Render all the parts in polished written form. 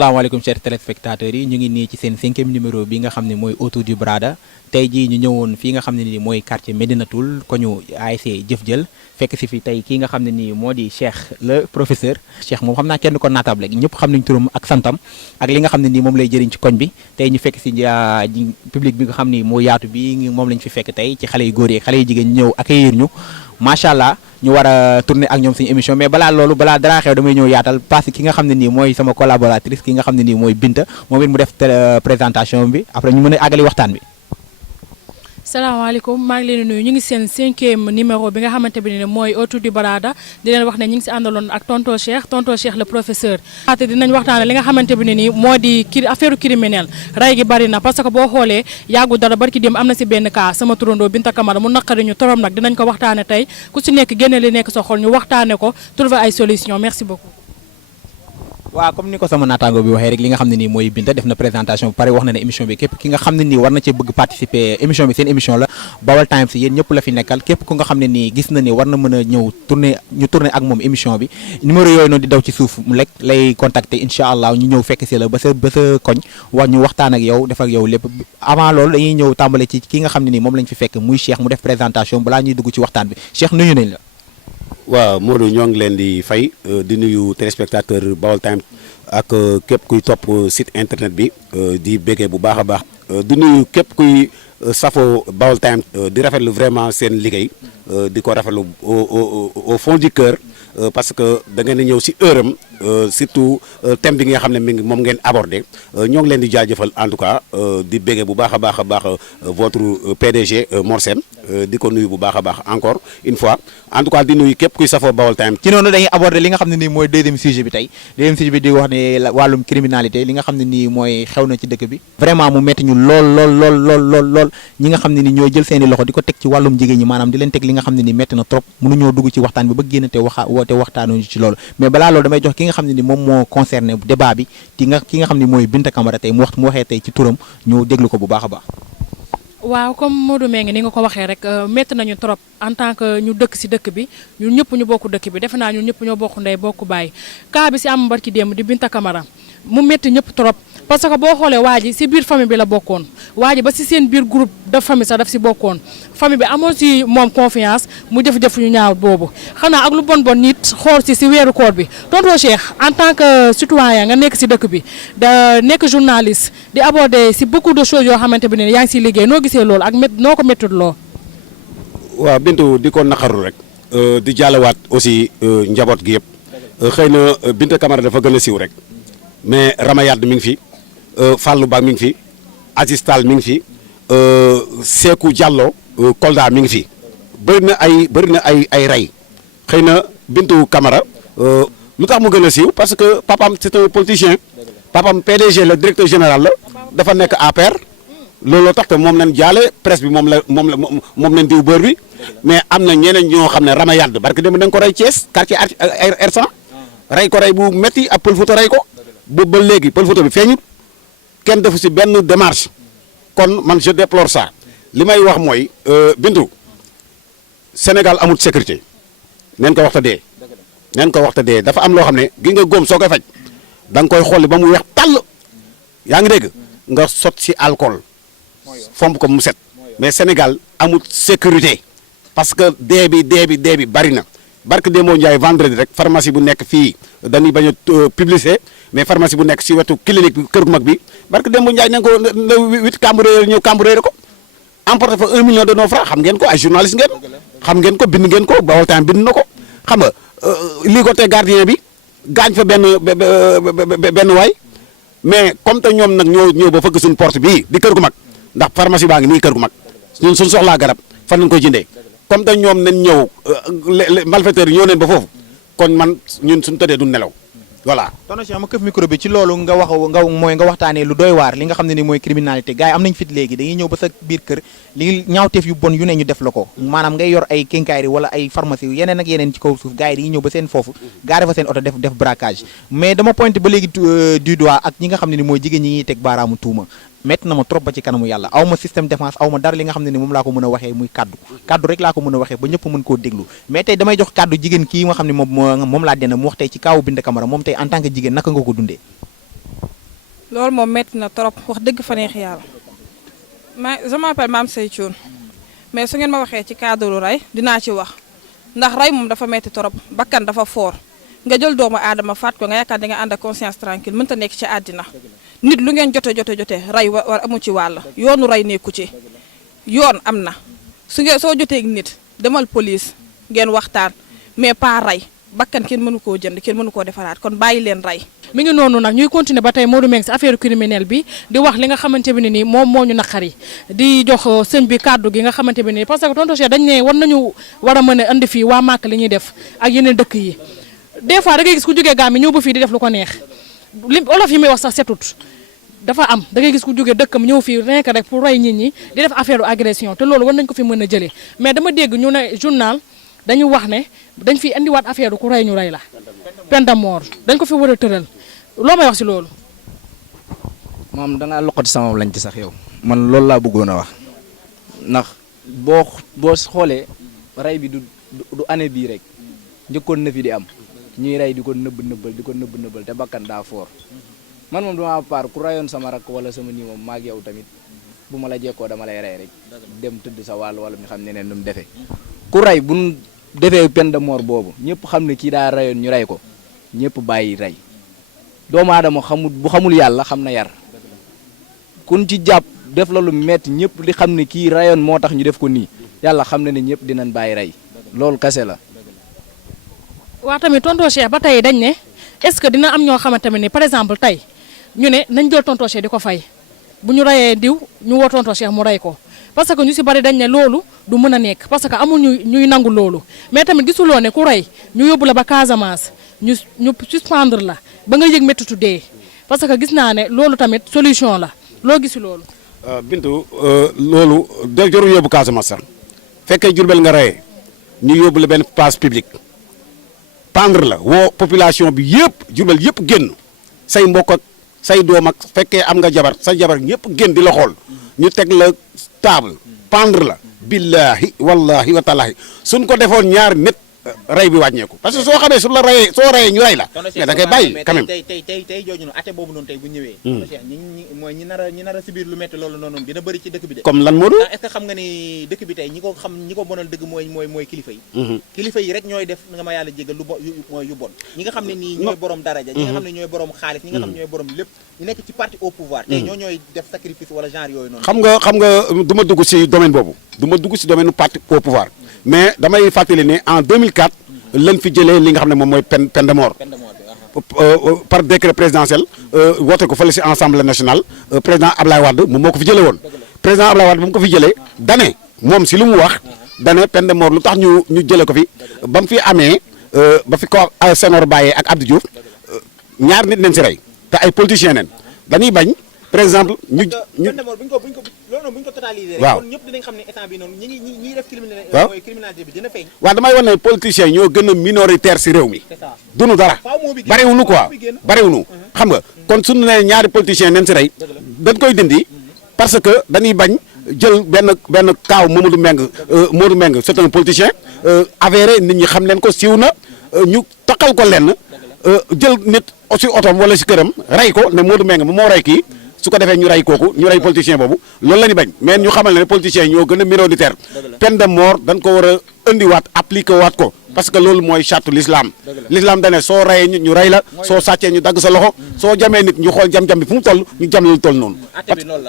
asalaamaaleykum chers téléspectateurs yi ñu ngi nii ci seen 5e numéro bi nga xam ne mooy autour du Brada tey jii ñu ñëwoon fii nga xam ne nii mooy quartier Médinatoul ko ñu ASC Jëf Jël fekk si fi tey kii nga xam ne nii moo di Cheikh le professeur Cheikh moom xam naa kenn ko naatable ñëpp xam nañ turam ak santam ak li nga xam ne nii moom lay jëriñ ci koñ bi tey ñu fekk si public bi nga xam ni moo yaatu bi moom lañ fi fekk tey ci xale yu góor yi xale yu jigéen ñëw accueillir ñu macha allah ñu war a tourner ak ñoom suñu émission mais balaa loolu balaa dara xew damay ñëw yaatal parce que ki nga xam ne nii mooy sama collaboratrice ki nga xam ne nii mooy Binta moom it mu def présentation bi après ñu mën a àggali waxtaan bi. salaamaaleykum maa ngi leen di nuyu ñu ngi seen 5e numéro bi nga xamante ne mooy autour du Brada di leen wax ne ñu ngi si àndaloon ak tonton Cheikh le professeur. te dinañ waxtaane li nga xamante ne nii moo di affaire criminelle ray gi bari na parce que boo xoolee yàggu dara barki dem am na si benn cas sama turandoo Binta Camara mu naqari ñu torom nag dinañ ko waxtaane tey ku si nekk génne li nekk sa xol ñu waxtaane ko trouver ay solution merci beaucoup. waaw comme ni ko sama naataango bi waxee rek li nga xam ne nii mooy Binta def na présentation bu pare wax na ne émission bi képp ki nga xam ne nii war na cee bëgg participer émission bi seen émission la Baol Times yéen ñëpp la fi nekkal képp ku nga xam ne nii gis na ni war na mën a ñëw tourner ak moom émission bi numéro yooyu noonu di daw ci suuf mu lekk lay contacter incha allah ñu ñëw fekk si la ba sa koñ wax ñu waxtaan ak yow def ak yow lépp avant loolu dañuy ñëw tàmbale ci ki nga xam ne nii moom lañ fi fekk muy Cheikh mu def présentation balaa ñuy dugg ci waxtaan bi Cheikh nuyu nañ la. waaw Modou ñoo ngi leen di fay di nuyu téléspectateur Baol Times ak képp kuy topp site internet bi di béggee bu baax a baax di nuyu képp kuy safo Baol Times di rafetlu vraiment seen liggéey di ko rafetlu au fond du cœur parce que da ngeen di ñëw si heure am surtout thème bi nga xam ne mi ngi moom ngeen abordé ñoo ngi leen di jaajëfal en tout cas di béggee bu baax a baax a baax votre PDG Mor Sène di ko nuyu bu baax a baax encore une fois en tout cas di nuyu képp kuy safoo Baol Times. ci noonu dañuy aborder li nga xam ne nii mooy deuxième sujet bi tey deuxième sujet bi di wax ne wàllum criminalité li nga xam ne nii mooy xew na ci dëkk bi vraiment mu metti ñu lool ñi nga xam ne ni ñooy jël seeni loxo di ko teg ci wàllum jigéen ñi maanaam di leen teg li nga xam ne ni metti na trop mënuñoo dugg ci waxtaan bi ba génn te waxtaanuñu ci loolu mais balaa loolu damay jox ki nga xam ne ni moom moo concerné débat bi ki nga xam ne mooy Binta Camara tey mu waxee tey ci turam ñu déglu ko bu baax a baax. waaw comme Modou Mbengue ni nga ko waxee rek métti nañu trop en tant que ñu dëkk si dëkk bi ñun ñëpp ñu bokk dëkk bi defe naa ñun ñëpp ñoo bokk ndey bokk baay cas bi si am barki démb di Binta Camara mu métti ñëpp trop parce que boo xoolee waa ji si biir famille bi la bokkoon waa ji ba si seen biir groupe de famille sax daf si bokkoon famille bi amoon si moom confiance mu jëf-jëf ñu ñaaw boobu xanaa ak lu bon nit xool si weeru koor bi tonton Cheikh en tant que citoyen nga nekk si dëkk bi da nekk journaliste di aborder si beaucoup de choses yoo xamante bi ne yaa ngi siy liggéey noo gisee loolu ak noo ko méttul loo. waaw Bintu di ko naqaru rek di jàllawaat aussi njaboot gi yëpp xëy na Binta Camara dafa gën a siiw rek mais Ramayad mi ngi fi Fallou Ba mi ngi fi Aziz Tall mi ngi fi Seeku Diallo Kolda mi ngi fi bëri na ay rey xëy na Bintu Camara lu tax mu gën a siiw parce que papam c'est un politicien papam PDG la directeur général la dafa nekk APR looloo tax te moom lañ jaale presse bi moom lañ diw bër bi mais am na ñeneen ñoo xam ne Ramayad barke dem dañ ko rey Thiès quartier R100 rey ko rey bu metti ab Pël Fuuta rey ko boobu ba léegi Pël Fuuta bi feeñut kenn defu si benn démarche kon man je déplore ça li may wax mooy Bintu Sénégal amul sécurité neen ko waxta dee dafa am loo xam ne gi nga góom soo koy faj da nga koy xolli ba mu weex tàll yaa ngi dégg nga sot si alcool fomp ko mu set mais Sénégal amul sécurité parce que dee bi bari na barke Demba Ndiaye vendredi rek pharmacie bu nekk fii dañuy bañ a publicité mais pharmacie bu nekk si wetu clinique bi kër gu mag bi barke Demba Ndiaye nañ ko na 8 cambrioleur ñëw cambriolé ko emporté fa 1 million de nos francs xam ngeen ko ay journaliste ngeen xam ngeen ko bind ngeen ko Baol Times bind na ko xam nga ligoté gardien bi gaañ fa benn waay mais comme te ñoom nag ñëw ba fëgg suñu porte bii di kër gu mag ndax pharmacie baa ngi nii kër gu mag ñun suñu soxlaa garab fan lañ koy jëndee comme te ñoom nañ ñëw malfaiteurs yi ñëw leen ba foofu kon man ñun suñu tëddee du nelaw voilà. tonton Cheikh ma këf micro bi ci loolu nga waxtaanee lu doy waar li nga xam ne ni mooy criminalité gars yi am nañ fit léegi dañuy ñëw ba sa biir kër li ñaawteef yu bon yu ne ñu def la ko maanaam ngay yor ay quincaillerie wala ay pharmacie yeneen ak yeneen ci kaw suuf gars yi dañuy ñëw ba seen foofu gaare fa seen oto def braquage mais dama pointé ba léegi du doigt ak ñi nga xam ne ni mooy jigéen ñi ñuy teg baaraamu tuuma metti na ma trop ba ci kanamu yàlla aw ma système défense aw ma dara li nga xam ne ni moom laa ko mën a waxee muy kaddu rek laa ko mën a waxee ba ñëpp mën koo déglu mais tey damay jox kaddu jigéen kii nga xam ne moom laa dena mu wax tey ci kaawu Binta Camara moom tey en tant que jigéen naka nga ko dundee. loolu moom metti na trop wax dëgg fa neex yàlla je m'appelle Mame Sey Thioune mais su ngeen ma waxee ci cadre rey dinaa ci wax ndax rey moom dafa metti trop bakkan dafa foor nga jël doomu aadama faat ko nga yaakaar da nga ànd ak conscience tranquille mënta nekk ci àddina nit lu ngeen jote rey war amu ci wàll yoonu rey nekku ci yoon am na soo jotee ak nit demal police ngeen waxtaan mais pas rey bakkan kenn mënu koo jënd kenn mënu koo defaraat kon bàyyi leen rey. mi ngi noonu nag ñuy continuer ba tey Modou Mbengue si affaire criminelle bi di wax li nga xamante bi ne nii moom moo ñu naqari di jox sëñ bi kàddu gi nga xamante bi nii parce que tonton Cheikh dañ ne war nañu war a mën a andi fii waa Màkk li ñuy def ak yeneen dëkk yi des fois da ngay gis ku jógee Gàmbi ñëw ba fii di def lu ko neex li olof yi muy wax sax setut dafa am da ngay gis ku jógee dëkkam ñëw fii rien que rek pour rey nit ñi di def affaire agression te loolu war nañ ko fi mën a jëlee mais dama dégg ñu ne journal dañu wax ne dañ fi indiwaat affaire ku rey ñu rey la peine de mort dañ ko fi war a tëral loo may wax si loolu. maam da ngaa loqati sama lañ ci sax yow man loolu laa bëggoon a wax ndax boo xoolee rey bi du année bii rek njëkkoon na fi di am ñuy rey di ko nëbb te bakkan daa foor man moom dama paar ku rayoon sama rakk wala sama nii moom maag yow tamit bu ma la jekkoo dama lay rey rek dem tëdd sa wàll wala ñu xam ne nu mu defee ku rey bu ñu defee peine de mort boobu ñëpp xam ne kii daa rayoon ñu rey ko ñëpp bàyyi rey doomu aadama bu xamul yàlla xam na yar kun ci jàpp def la lu metti ñëpp di xam ne kii rayoon moo tax ñu def ko nii yàlla xam na ne ñëpp dinañ bàyyi rey loolu kase la. waa tamit tonton Cheikh ba tey dañ ne est-ce que dina am ñoo xamante ne par exemple tey ñu ne nañ jël tonton Cheikh di ko fay bu ñu reyee diw ñu woo tonton Cheikh mu rey ko parce que ñu si bari dañ ne loolu du mën a nekk parce que amul ñuy nangu loolu mais tamit gisuloo ne ku rey ñu yóbbu la ba Casamance ñu suspendre la ba nga yëg méttitu dee parce que gis naa ne loolu tamit solution la loo gisi loolu. Bintu loolu da jarul yóbbu Casamance sax fekkee Jurbel nga reyee ñu yóbbu la benn place publique pendre la woo population bi yëpp Jurbel yëpp génn say mbokk ak say doom ak fekkee am nga jabar sa jabar ñëpp génn di la xool ñu teg la table pendre la billahi wallahi wa taalahi suñ ko defoon ñaar nit rey bi wàññeeku parce que soo xamee su la reyee soo reyee ñu rey la mais da ngay bàyyi quand même tey jooju noonu ate boobu noonu tey bu ñëwee Cheikh mooy ñi nar a si biir lu metti loolu noonu dina bëri ci dëkk bi de comme lan Modou est-ce que xam nga ni dëkk bi tey ñi ko bonal dëgg mooy kilifa yi kilifa yi rek ñooy def nga ma yàlla jégal mooy yu bon ñi nga xam ne nii ñooy borom daraja ñi nga xam ne ñooy borom xaalis ñi nga xam ne ñooy borom lépp ñu nekk ci parti au pouvoir tey ñooy def sacrifice wala genre yooyu noonu xam nga du ma dugg si domaine boobu du ma dugg si domaine parti au pouvoir mais damay fàttali ne en 2004 lañ fi jëlee li nga xam ne moom mooy peine de mort par décret présidentiel woote ko fële si Assemblée nationale président Ablaye Wade moom moo ko fi jëlee woon président Ablaye Wade bu mu ko fi jëlee dane moom si lu mu wax dane peine de mort lu tax ñu jëlee ko fi ba mu fi amee ba fi ko Senghor bàyyee ak Abdou Diouf ñaar nit nañ si rey te ay politiciens neen dañuy bañ par exemple ñu buñ ko totalisé rek waaw kon ñëpp dinañ xam ne état bi noonu ñi def criminalité bi dina feeñ waaw damay wax ne politiciens yi ñoo gën a minoritaire si réew mi dunu dara bariwunu quoi bariwunu xam nga kon suñu ne ñaari politiciens neen si rey dañ koy dindi parce que dañuy bañ jël benn kaaw Modou Mbengue c'est un politicien avéré nit ñi xam leen ko siiw na ñu taxal ko lenn jël nit si otom wala si këram rey ko ne Modou Mbengue moo rey kii su ko defee ñu rey kooku ñu rey politicien boobu loolu la ñu bañ mais ñu xamal ne politiciens yi ñoo gën a minoritaire peine de mort dañ ko war a indiwaat appliqué waat ko parce que loolu mooy charte l'islam l'islam dane soo reyee nit ñu rey la soo sàccee ñu dagg sa loxo soo jamee nit ñu xool jam-jam bi fu mu toll ñu jam lu toll noonu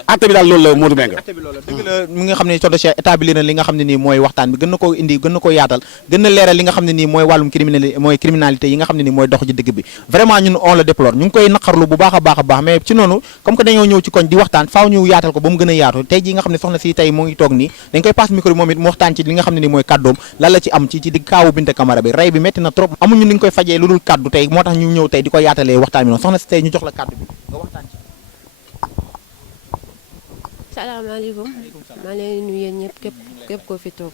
atte bi daal loolu la Modou Mbengue dëgg la mi nga xam ne tonton Cheikh établi na li nga xam ne nii mooy waxtaan bi gën na koo indi gën na koo yaatal gën na leeral li nga xam ne nii mooy wàllum criminalité yi nga xam ne nii mooy dox ci dëgg bi vraiment ñun on le déplore ñu ngi koy naqarlu bu baax a baax mais ci noonu comme que dañoo ñëw ci koñ di waxtaan faaw ñu yaatal ko ba mu gën a yaatu tey ji nga xam ne soxna si tey moo ngi toog nii dañ koy passe micro bi moom it mu waxtaan ci li nga xam ne nii mooy kàddoom lan la ci am ci digg kaawu Binta Camara bi rey bi metti na trop amuñu li ñu koy fajee lu dul kàddu tey moo tax ñu ñëw tey di ko yaatalee waxtaan bi noonu soxna si tey ñu jox la kàddu bi nga waxtaan ci. salaamaaleykum maa leen nuyu yéen ñëpp képp koo fi toog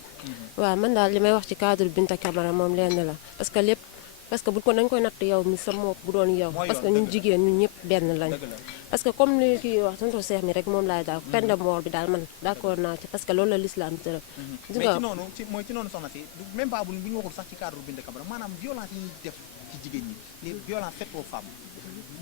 waaw man daal li may wax ci cadre Binta Camara moom lenn la parce que bu ko nañ koy natt yow mi sa moop bu doon yow parce que ñun jigéen ñun ñëpp benn lañ parce que comme li kii wax tonton Cheikh mi rek moom laay daal peine de mort bi daal man d'accord naa ci parce que loolu la l'islam tëral mais ci noonu soxna si même pas bu ñu waxul sax ci cadre Binta Camara maanaam violence yi ñuy def ci jigéen ñi les violences faites aux femmes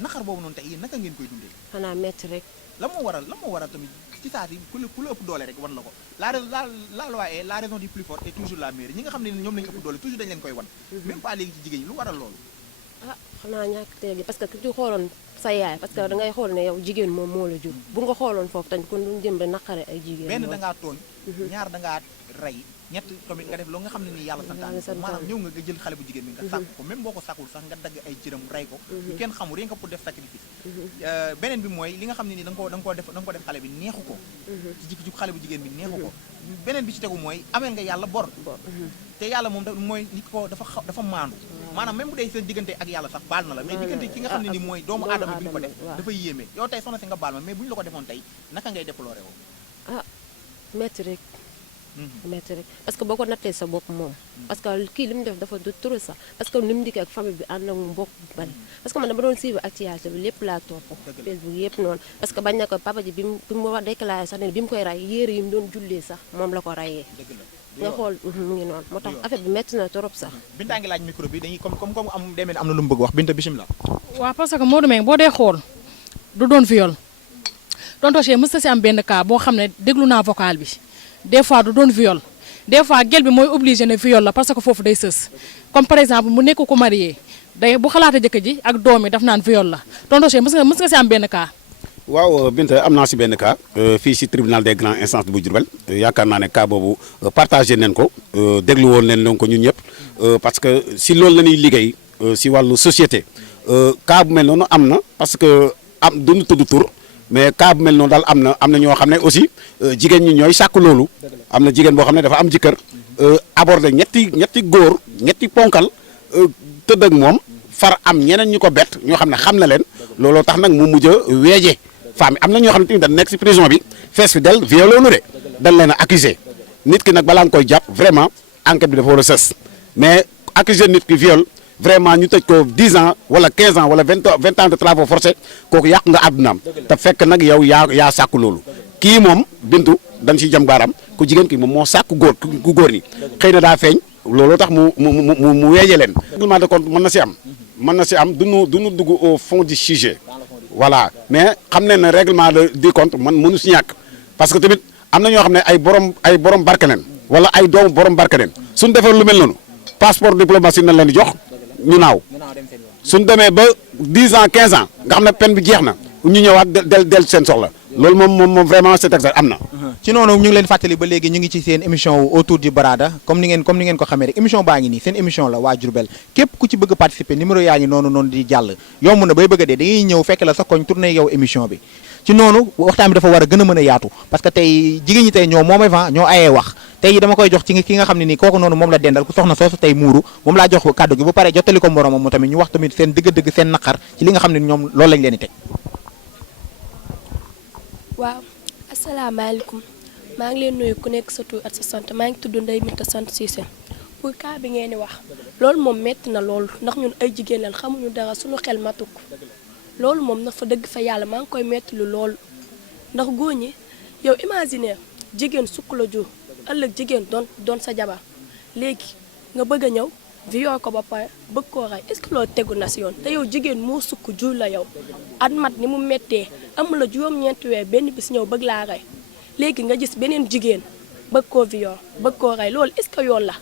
naqar boobu noonu tey yéen naka ngeen koy dundee. xanaa metti rek. la moo waral tamit ci saa si ku la ëpp doole rek wan la ko la loi est la raison du plus fort est toujours la meilleure ñi nga xam ne ñoom lañu ëpp doole toujours dañ leen koy wan. même pas léegi ci jigéen ñi lu waral loolu. ah xanaa ñàkk teel gi parce que ku ci xooloon sa yaay parce que da ngay xool ne yow jigéen moom moo la jur bu nga xooloon foofu tamit kon duñ jëm ba naqare ay jigéen. benn da ngaa tooñ. ñaar da ngaa rey. ñett tamit nga def loo nga xam ne nii yàlla santaan maanaam ñëw nga jël xale bu jigéen bi nga sàkk ko même boo ko sàkkul sax nga dagg ay cëram rey ko yu kenn xamul rien que pour def sacrifice beneen bi mooy li nga xam ne nii da nga ko def xale bi neexu ko ci jikko xale bu jigéen bi neexu ko beneen bi ci tegu mooy ameel nga yàlla bor te yàlla moom mooy li ko dafa maandu maanaam même bu dee seen diggante ak yàlla sax baal na la mais diggante ki nga xam ne ni mooy doomu aadama bi ñu ko def dafa yéeme yow tey soxna si nga baal ma mais bu ñu la ko defoon tey naka ngay déploré woo metti rek parce que boo ko nattee sa bopp moom parce que kii li mu def dafa du trop sax parce que ni mu dikkee ak famille bi ànd ak mu mbokk bu bari parce que man dama doon suivre actualité bi lépp laa topp Facebook yëpp noonu parce que bañ na ko papa ji bi mu déclaré sax ne bi mu koy ray yére yi mu doon jullee sax moom la ko rayee nga xool mu ngi noonu moo tax affaire bi métti na trop sax Binta ngi laaj micro bi dañuy comme am demee am na lu mu bëgg wax Binta bismillah waaw parce que Modou Mbengue boo dee xool du doon viol tonton Cheikh mës na si am benn cas boo xam ne déglu naa vocal bi des fois du doon viol des fois gel bi mooy obligé ne viol la parce que foofu day sës comme par exemple mu nekk ko marié day bu xalaata jëkkër ji ak doom yi daf naan viol la tonton Cheikh mës nga si am benn cas. waaw Binta am naa si benn cas fii si tribunal des grandes instances bu Diourbel yaakaar naa ne cas boobu partagé nañ ko déglu woon leen ko ñun ñëpp parce que si loolu la ñuy liggéey si wàllu société cas bu mel noonu am na parce que duñu tudd tur. mais cas bu mel noonu daal am na ñoo xam ne aussi jigéen ñi ñooy sàkk loolu am na jigéen boo xam ne dafa am jëkkër abordé ñetti góor ñetti ponkal tëdd ak moom far am ñeneen ñu ko bett ñoo xam ne xam na leen looloo tax nag mu mujj a weeje femme am na ñoo xam ne tamit dañ nekk si prison bi fees fi del violé nu de dañ leen a accusé nit ki nag balaa nga koy jàpp vraiment enquête bi dafa war a sës mais accusé nit ki viol vraiment ñu tëj ko 10 ans wala 15 ans wala 20 ans de travaux forcés kooku yàq nga àddunaam te fekk nag yow yaa sàkku loolu kii moom bintu dañ siy jëm baaraam ku jigéen ki moom moo sàkku ku góor ñi xëy na daa feeñ looloo tax mu weeje leen. règlement de compte mën na si am duñu dugg au fond du sujet voilà mais xam ne ne règlement du compte man mënu si ñàkk parce que tamit am na ñoo xam ne ay borom barke leen wala ay doomu borom barke leen suñ defee lu mel noonu passeport diplomatie nañ leen di jox. ñu naaw suñ demee ba 10 ans 15 ans nga xam ne peine bi jeex na ñu ñëwaat del seen soxla loolu moom vraiment c'est exact am na. ci noonu ñu ngi leen fàttali ba léegi ñu ngi ci seen émission autour du Barada comme ni ngeen ko xamee rek émission baa ngi nii seen émission la waa Diourbel képp ku ci bëgg a participer numéro yaa ngi noonu di jàll yomb na bay bëgg a dee dañuy ñëw fekk la sa koñ tourné yow émission bi ci noonu waxtaan bi dafa war a gën a mën a yaatu parce que tey jigéen ñi tey ñoo ayee wax tey dama koy jox ci ki nga xam ne nii kooku noonu moom la dendal ku soxna soosu tey muuru moom laa jox kàddu gi bu paree jottali ko moromam mu tamit ñu wax tamit seen dëgg-dëgg seen naqar ci li nga xam ne ñoom loolu lañ leen di teg. waaw asalaamaaleykum maa ngi leen nuyu ku nekk sa tur ak sa sant maa ngi tudd Ndeye Minta sant Cissé pour cas bi ngeen di wax loolu moom metti na loolu ndax ñun ay jigéen lañ xamuñu dara suñu xel matuk loolu moom na fa dëgg fa yàlla maa ngi koy metti lu loolu ndax góor ñi yow imaginer jigéen sukk la jur ëllëg jigéen doon sa jabar léegi nga bëgg a ñëw viol ko ba pare bëgg koo rey est-ce que loolu tegu na si yoon te yow jigéen moo sukk jur la yow at mat ni mu méttee amul la juróom-ñeenti weer benn bis ñëw bëgg laa rey léegi nga gis beneen jigéen bëgg koo viol bëgg koo rey loolu est-ce que yoon la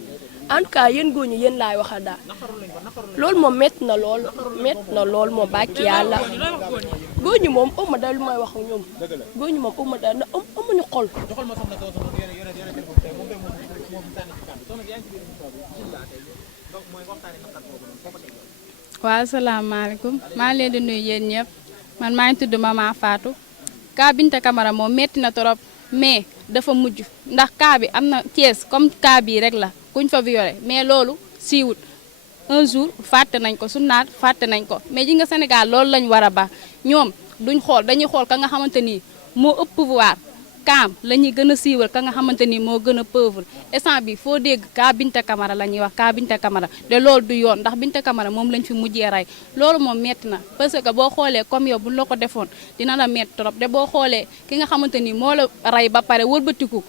en tout cas yéen góor ñi yéen laay waxal daal loolu moom métti na lool moom bàkki yàlla góor ñi moom ëmma da lu may wax ñoom góor ñi moom ëmma da na amuñu xol waaw asalaamaaleykum maa ngi leen di nuyu yéen ñëpp man maa ngi tudd Mama Fatou cas Binta Camara moom metti na trop mais dafa mujj ndax cas bi am na Thiès comme cas bii rek la kuñ fa violé mais loolu siiwut un jour fàtte nañ ko su naat fàtte nañ ko mais ji nga Sénégal loolu lañ war a ba ñoom duñ xool dañuy xool ka nga xamante ni moo ëpp pouvoir kaam la ñuy gën a siiwal ka nga xamante ni moo gën a pauvre instant bi foo dégg cas Binta Camara la ñuy wax cas Binta Camara de loolu du yoon ndax Binta Camara moom lañ fi mujjee rey loolu moom metti na parce que boo xoolee comme yow buñ la ko defoon dina la metti trop de boo xoolee ki nga xamante ni moo la rey ba pare wëlbatiku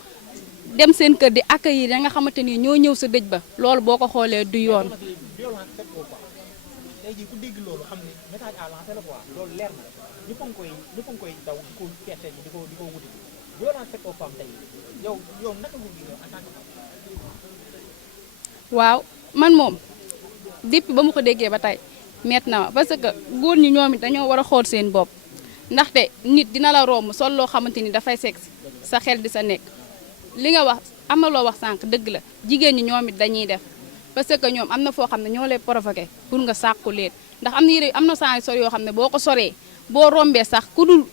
dem seen kër di accueillir da nga xamante ni ñoo ñëw sa dëj ba loolu boo ko xoolee du yoon tey jii ku dégg loolu xam ne message à lancer la quoi loolu leer na ñëpp a ngi koy daw di ko seete ji di ko wuti violence faite aux femmes tey yow naka nga gisee en tant que femme. waaw man moom depuis ba mu ko déggee ba tey metti na ma parce que góor ñi ñoom it dañoo war a xool seen bopp ndaxte nit dina la romb sol loo xamante ni dafay sexy sa xel di sa nekk li nga wax am na loo wax sànq dëgg la jigéen ñi ñoom it dañuy def parce que ñoom am na foo xam ne ñoo lay provoqué pour nga sàkku leen ndax am na yére am na saa sol yoo xam ne boo ko soree boo rombee sax ku dul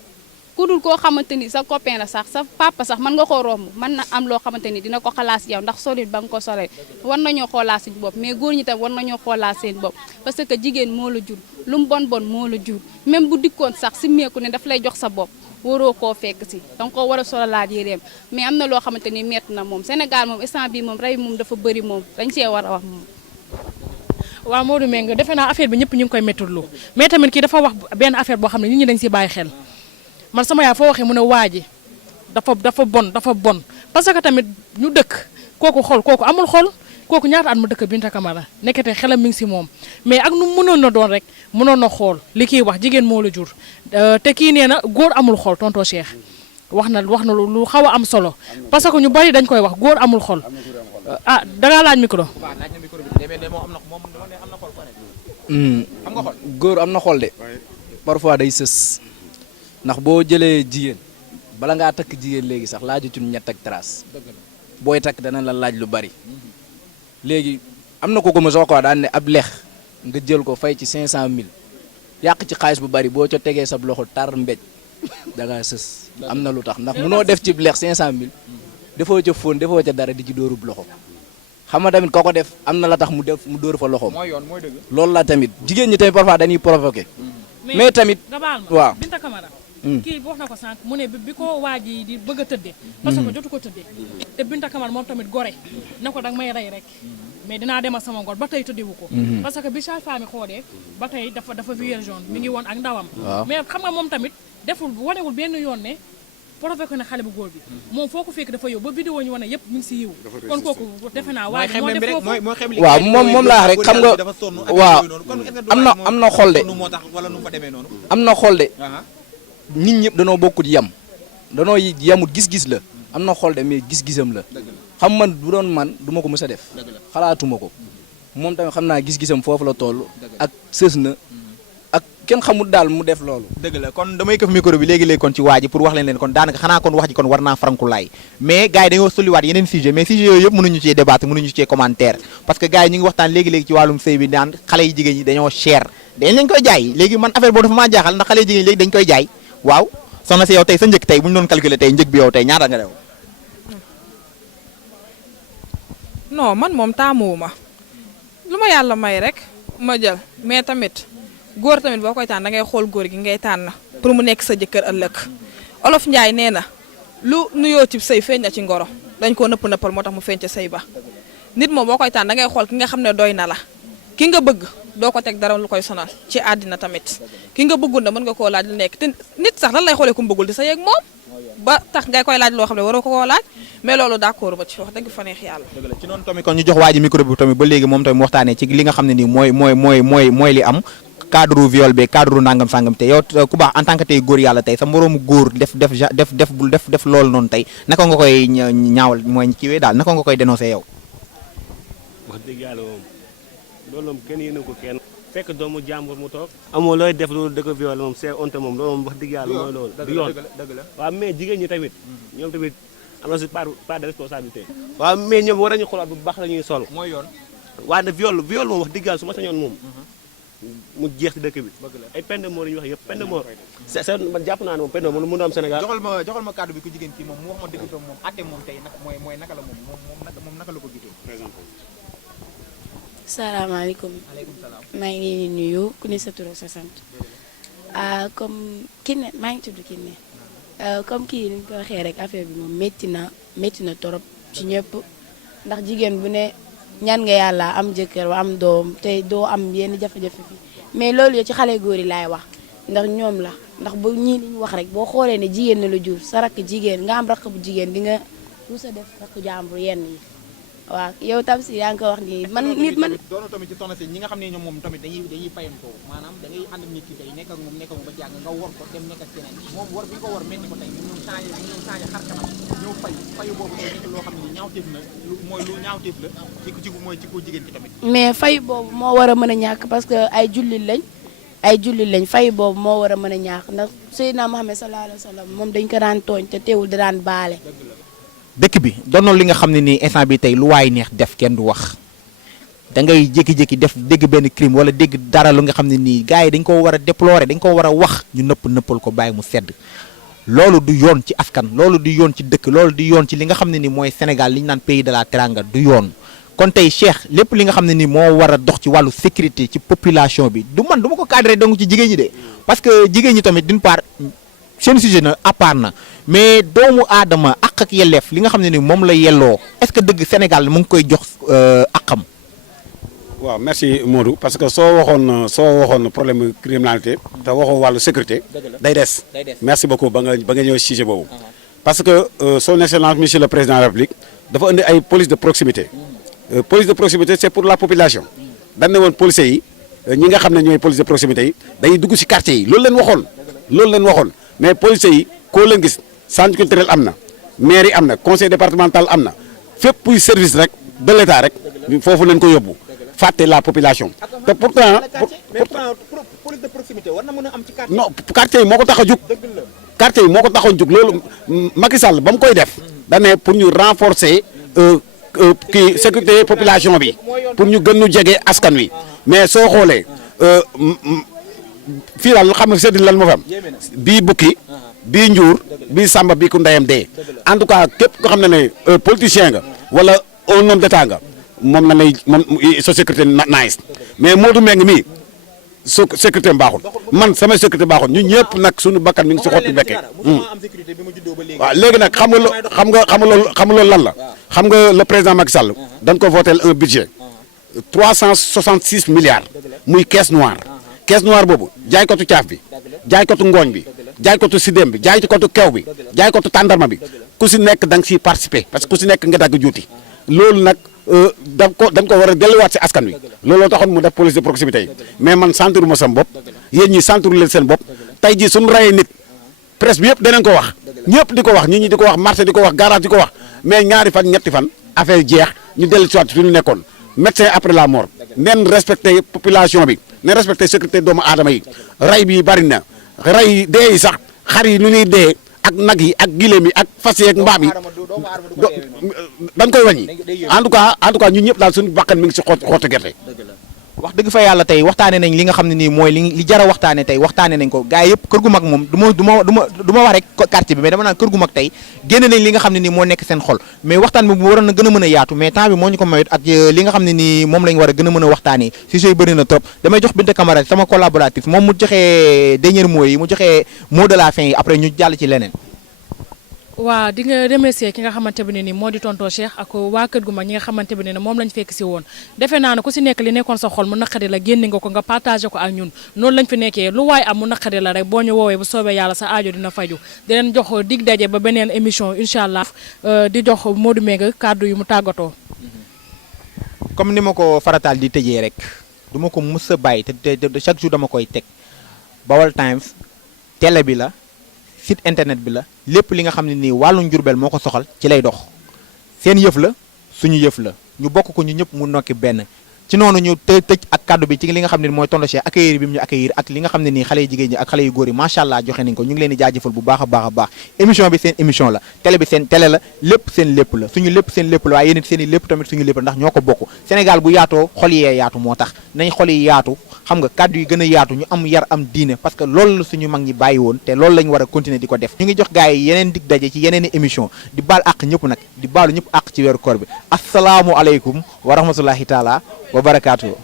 koo xamante ni sa copain la sax sa papa sax mën nga koo romb mën na am loo xamante ni dina ko xalaat yow ndax solit ba nga ko soree war nañoo xoolaat suñu bopp mais góor ñi tam war nañoo xoolaat seen bopp parce que jigéen moo la jur lu mu bon moo la jur même bu dikkoon sax si meeku ne daf lay jox sa bopp waroo koo fekk si danga ko war a solalaat yéreem mais am na loo xamante ni metti na moom Sénégal moom instant bi moom rey moom dafa bëri moom dañ see war a wax moom. waaw Modou Mbengue defe naa affaire bi ñëpp ñu ngi koy méttiwul mais tamit kii dafa wax benn affaire boo xam ne nit ñi dañ si bàyyi xel man sama yaay foo waxee mu ne waa ji dafa bon parce que tamit ñu dëkk kooku amul xol kooku ñaata at mu dëkk Binta Camara nekkete xelam mi ngi si moom mais ak nu mënoon na doon rek mënoon na xool li kiy wax jigéen moo la jur te kii nee na góor amul xol tonton Cheikh wax na lu xaw a am solo parce que ñu bari dañ koy wax góor amul xol ah dangaa laaj micro. waaw laaj na micro bi demee ne moom am na xol ko rek. am nga xol góor am na xol de parfois day sës ndax boo jëlee jigéen bala ngaa takk jigéen léegi sax laajutul ñett ak trace booy takk dana la laaj lu bari léegi am na ko ma soo ko daan ne ab lex nga jël ko fay ci 500000 yàq ci xaalis bu bari boo ca tegee sa loxo tar mbéj da ngaa sës am na lu tax ndax munoo def ci lex 500000 defoo ca fóon defoo ca dara di ci dóorub loxo xam nga tamit ko def am na la tax mu dóor fa loxoom. mooy yoon mooy dëgg. loolu la tamit jigéen ñi tamit parfois dañuy provoqué. mais tamit nga baal ma waaw Binta Camara kii wax na ko sànq mu ne bi ko waaj yi di bëgg a tëddee parce que jotu ko tëddee te Binta Camara moom tamit gore na ko danga may rey rek mais dinaa demal sama ngor ba tey tëddewu ko parce que bi sage-femme xoolee ba tey dafa vierge mi ngi woon ak ndawam mais xam nga moom tamit deful wanewul benn yoon ne provoqué na xale bu góor bi moom foo ko fekk dafa yow ba vidéo ñu wane yëpp mi ngi si yiw kon kooku defe naa waaye moo def foofu waaw moom laa rek xam nga waaw am na xol de am na xol de nit ñëpp danoo bokkut yam danoo yamut gis-gis la am na xol de mais gis-gisam la xam man bu doon man du ma ko mës a def xalaatuma ko moom tamit xam naa gis-gisam foofu la toll ak sës na ak kenn xamul daal mu def loolu. dëgg la kon damay këf micro bi léegi-léegi kon ci waa ji pour wax leen kon daanaka xanaa kon wax ji kon war naa frankulaay mais gars yi dañoo soliwaat yeneen sujet mais sujet yooyu yëpp mënuñu cee débattre mënuñu cee commentaire parce que gars yi ñu ngi waxtaan léegi-léegi ci wàllum sëy bi daan xale yi jigéen ñi dañoo cher dañ lañ koy jaay léegi man affaire boobu dafa maa jaaxal ndax xale yi jigéen ñi léegi dañ koy jaay waaw soxna si yow tey sa njëg tey bu ñu doon calculer tey njëg bi yow tey ñaata nga dew non man moom taamuwuma lu ma yàlla may rek ma jël mais tamit góor tamit boo koy tànn da ngay xool góor gi ngay tànn pour mu nekk sa jëkkër ëllëg olof Njaay nee na lu nuyoo ci sëy feeñ na ci ngoro dañ koo nëppal moo tax mu feeñ ca sëy ba nit moom boo koy tànn da ngay xool ki nga xam ne doy na la ki nga bëgg doo ko teg dara lu koy sonal ci àddina tamit ki nga bëggul na mën nga koo laaj lu nekk te nit sax lan lay xoolee ku mu bëggul di sa yeeg moom ba tax ngay koy laaj loo xam ne waroo ko koo laaj mais loolu d'accord ba ci wax dëgg fa neex yàlla. dëgg la ci noonu tamit kon ñu jox waa ji micro bi tamit ba léegi moom tamit waxtaanee ci li nga xam ne nii mooy li am cadre viol be cadre nangam sangam te yow ku baax en tant que tey góor yàlla tey sa moroomu góor def loolu noonu tey naka nga koy ñaawal mooy kiiwee daal naka nga koy dénoncer yow. wax dëgg yàlla moom loolu moom kenn yéene ko kenn. fekk doomu jàmbur mu toog. amoo looy def loolu dëkk viol moom c'est honte moom loolu moom wax dëgg yàlla mooy loolu. du yoon waaw mais jigéen ñi tamit ñoom tamit am na si part de responsabilité. waaw mais ñoom war nañu xoolaat bu baax la ñuy sol. mooy yoon waaye nag viol moom wax dëgg yàlla su ma sañoon moom. mu jeex ci dëkk bi. ay peine de mort la ñuy wax yëpp peine de mort. c'est man jàpp naa ne moom peine de mort mu am Sénégal. joxal ma kàddu bi ku jigéen kii moom mu wax ma dëgg moom atte moom tey nag mooy naka la moom naka la ko gisee. salaamaaleykum. maaleykum salaam. maa ngi leen di nuyu ku ne sa tur ak sa sant. comme Kiné maa ngi tudd Kiné. comme kii ni ñu ko waxee rek affaire bi moom métti na torop ci ñëpp ndax jigéen bu ne ñaan nga yàlla am jëkkër wa am doom te doo am yenn jafe-jafe fi mais loolu yo ci xale góor yi laay wax ndax ñoom la ndax bu ñii li ñu wax rek boo xoolee ne jigéen na la jur sa rakk jigéen nga am rakk bu jigéen di nga rusa def rakk jàmbur yenn yi waaw yow tam si yaa ngi ko wax nii man nit man. doon tamit ci soxna si ñi nga xam ne ñoom moom tamit dañuy fayantoo maanaam da ngay ànd ak nit ki tey nekk ak moom ba jàng nga war ko dem nekk ak keneen moom war bi nga ko war mel ni ko tey ñu changé xar kanam ñëw fayu boobu tey nekk loo xam ne ñaawteef la lu ñaawteef la ci ko jigéen ci tamit. mais fayu boobu moo war a mën a ñàkk parce que ay jullit lañ fayu boobu moo war a mën a ñàkk ndax Seydina Muhammad sallallahu alayhi wa sallam moom dañ ko daan tooñ te teewul da daan baale. dëkk bi doonoon li nga xam ne nii instant bi tey lu waay neex def kenn du wax da ngay jékki-jékki def dégg benn crime wala dégg dara lu nga xam ne nii gars yi dañ ko war a déplorer dañ ko war a wax ñu nëppal ko bàyyi mu sedd loolu du yoon ci askan loolu du yoon ci dëkk loolu du yoon ci li nga xam ne ni mooy Sénégal li ñu naan pays de la teranga du yoon kon tey Cheikh lépp li nga xam ne ni moo war a dox ci wàllu sécurité ci population bi du ma ko cadré donc ci jigéen ñi de parce que jigéen ñi tamit d'une part seen sujet na à part na mais doomu aadama ak yelleef li nga xam ne ni moom la yelloo est-ce que dëgg Sénégal mu ngi koy jox akam. waaw merci Modou parce que soo waxoon problème criminalité te waxoo wàllu sécurité day des merci beaucoup ba nga ñëw sujet boobu parce que son excellence monsieur le président de la République dafa indi ay police de proximité police de proximité c'est pour la population dañ ne woon policiers yi ñi nga xam ne ñooy police de proximité yi dañuy dugg ci quartier yi loolu leen waxoon mais policiers yi koo leen gis centre culturel am na mairie am na conseil départemental am na fépp puy service rek de l'État rek foofu leen ko yóbbu fàtte la population te pourtant police de proximité war na mën a am ci quartier. non quartier yi moo ko tax a jug quartier yi moo ko taxoon jug loolu Macky Sall ba mu koy def da ne pour ñu renforcer kii sécurité population bi pour ñu gën ñu jege askan wi mais soo xoolee fii daal xam nga seddi lan moo fa am bii bukki bii njuur bii samba bii ku ndeyam dee en tout cas képp ko xam ne ne politicien nga wala un homme d'état nga moom na nay moom sa sécurité nice mais Modou Mbengue mii su sécurité baaxul man sama sécurité baaxul ñun ñëpp nag suñu bakkan mi ngi si xottu bekke waaw léegi nag xam nga loolu lan la xam nga le président Macky Sall dañ ko voté un budget 366 milliards muy caisse noire boobu jaay kotu caaf bi jaay kotu ngooñ bi jaay kotu sidéem bi jaay kotu kew bi jaay kotu tàndarma bi ku si nekk da nga siy participer parce que ku si nekk nga dagg juuti loolu nag dañ ko war a delluwaat si askan wi looloo taxoon mu def police de proximité yi mais man sentir ma sam bopp yéen ñi sentir leen seen bopp tey jii suñu rayee nit presse bi yëpp danañ ko wax ñëpp di ko wax nit ñi di ko wax marché di ko wax garage di ko wax mais ñaari fan ñetti fan affaire jeex ñu dellu si waat fi ñu nekkoon médecin après la mort nen respecté population bi nen respecté sécurité doomu aadama yi ray bi bari na ray dee yi sax xar yi nu ñuy dee ak nag yi ak gileem yi ak fas yi ak mbaam yi dañ koy wàññi en tout cas ñun ñëpp daal suñu bakkan mi ngi si xottu gerte. wax dëgg fa yàlla tey waxtaane nañ li nga xam ne nii mooy li jar a waxtaane tey waxtaane nañ ko gars yi yëpp kër gu mag moom du ma wax rek quartier bi mais dama naan kër gu mag tey génne nañ li nga xam ne nii moo nekk seen xol mais waxtaan bi waroon na gën a mën a yaatu mais temps bi moo ñu ko mayut ak li nga xam ne nii moom lañ war a gën a mën a waxtaanee sujet yi bëri na trop damay jox Binta Camara sama collaboratrice moom mu joxee dernier mot yi mu joxee mot de la fin yi après ñu jàll ci leneen. waa di nga remercier ki nga xamante bi ne ni moo di tonton Cheikh ak waa kër gu mag ñi nga xamante bi ne moom lañ fekk si woon defe naa ne ku si nekk li nekkoon sa xol mu naqari la génne nga ko nga partagé ko ak ñun noonu lañ fi nekkee lu waaye am mu naqari la rek boo ñu woowee bu soobee yàlla sa aajo dina faju di leen jox dig daje ba beneen émission incha allah di jox Modou Mbengue kàddu yu mu tàggatoo. comme ni ma ko farataal di tëjee rek du ma ko mës a bàyyi te chaque jour dama koy teg Baol Times télé bi la site internet bi la lépp li nga xam ne nii wàllu Njurbel moo ko soxal ci lay dox seen yëf la suñu yëf la ñu bokk ko ñu ñëpp mu nokki benn ci noonu ñu tëj ak kaddu bi ci li nga xam ne mooy tonton Cheikh accueillir bi mu ñu accueillir ak li nga xam ne nii xale yu jigéen ñi ak xale yu góor yi macha allah joxe nañ ko ñu ngi leen di jaajëfal bu baax a baax a baax émission bi seen émission la télé bi seen télé la lépp seen lépp la suñu lépp seen lépp la waaye yéen it seen i lépp tamit suñu lépp la ndax ñoo ko bokk Sénégal bu yaatoo xol yee yaatu moo tax nañ xol yi yaatu xam nga kàddu yi gën a yaatu ñu am yar am diine parce que loolu la suñu mag ñi bàyyi woon te loolu lañ war a continuer di ko def ñu ngi jox gars yi yeneen dig daje ci yeneen i émission di baal àq ñëpp nag di baalu ñëpp àq ci weeru koor bi asalaamu aleykum wa rahmatullahi taala wa barakaatu